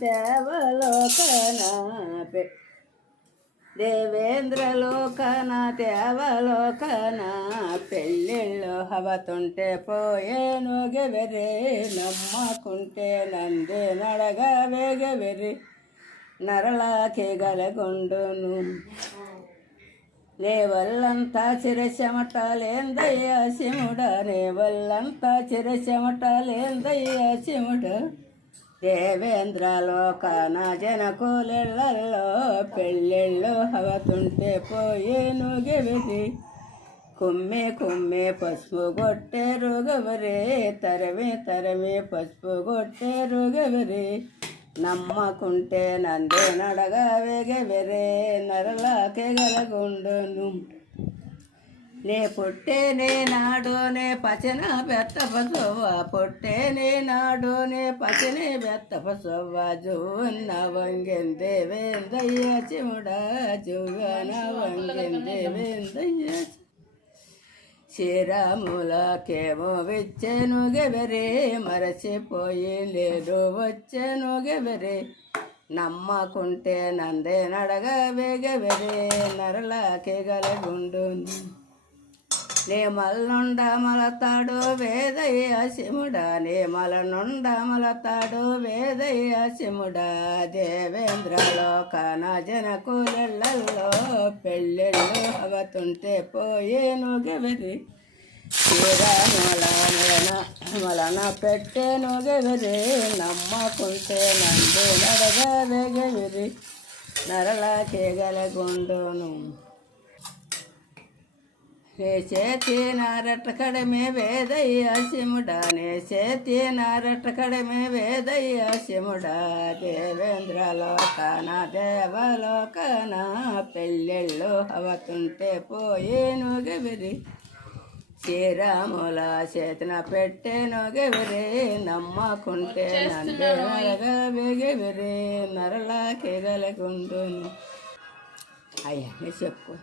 దేవేంద్రలోకన దేవేంద్రలోకన దేవలోకన పెళ్ళిళ్ళు హవతుంటే పోయేను గెవెరే నమ్మకుంటే నందే నడగా వేగవెరి నరళాకి గలగొండును నే వల్లంతా చిరచెమటలేందయ్యా శివుడా నే వల్లంతా చిరచెమటలేందయ్యా శివుడా దేవేంద్రలోకన జనకులెళ్ళల్లో పెళ్ళిళ్ళు హవతుంటే పోయేను గెవిరి కుమ్మి కుమ్మి పసుపు కొట్టేరు గవరే తరమి తరమి పసుపు కొట్టేరు గవరే నమ్మకుంటే నందే నడగా వేగవెరే నరలాకే గలగుండును నే పుట్టేనే నాడోనే పచన బెత్తపసవ్వ పుట్టేనే నాడోనే పచనే బెత్తపసవ్వ జువన్న వంగెన్ దేవేందయ్య చిముడా జువన వంగెన్ దేవేందయ్య శ్రీరాములకేమో వచ్చెను గెవరే మరచిపోయి లేదు వచ్చెను గెవరే నమ్మకుంటే నందే నడగా వేగవెరే నరలాకే గలగుండును నే మలనుండ మలతాడు వేదయ్య శిముడా నే మలనుండ మలతాడు వేదయ్య శిముడా దేవేంద్రలోకన జనకులెళ్ళల్లో పెళ్ళిళ్ళు అవతుంటే పోయేను గెవరి మలన పెట్టేను గెవరి నమ్మకుంటే నందే నడగా వేగవిరి నరలాకే గలగుండును నే చేతి నారట కడమే వేదయ్య శిముడా నే చేతి నారట కడమే వేదయ్య శిముడా దేవేంద్రలోకన దేవలోకన పెళ్ళిళ్ళు అవతుంటే పోయేను గెవిరి శ్రీరాముల చేతన పెట్టేను గెవిరి నమ్మకుంటే నందే నరగా వేగవిరి నరలాకే గలగుండును అయ్యా చెప్పు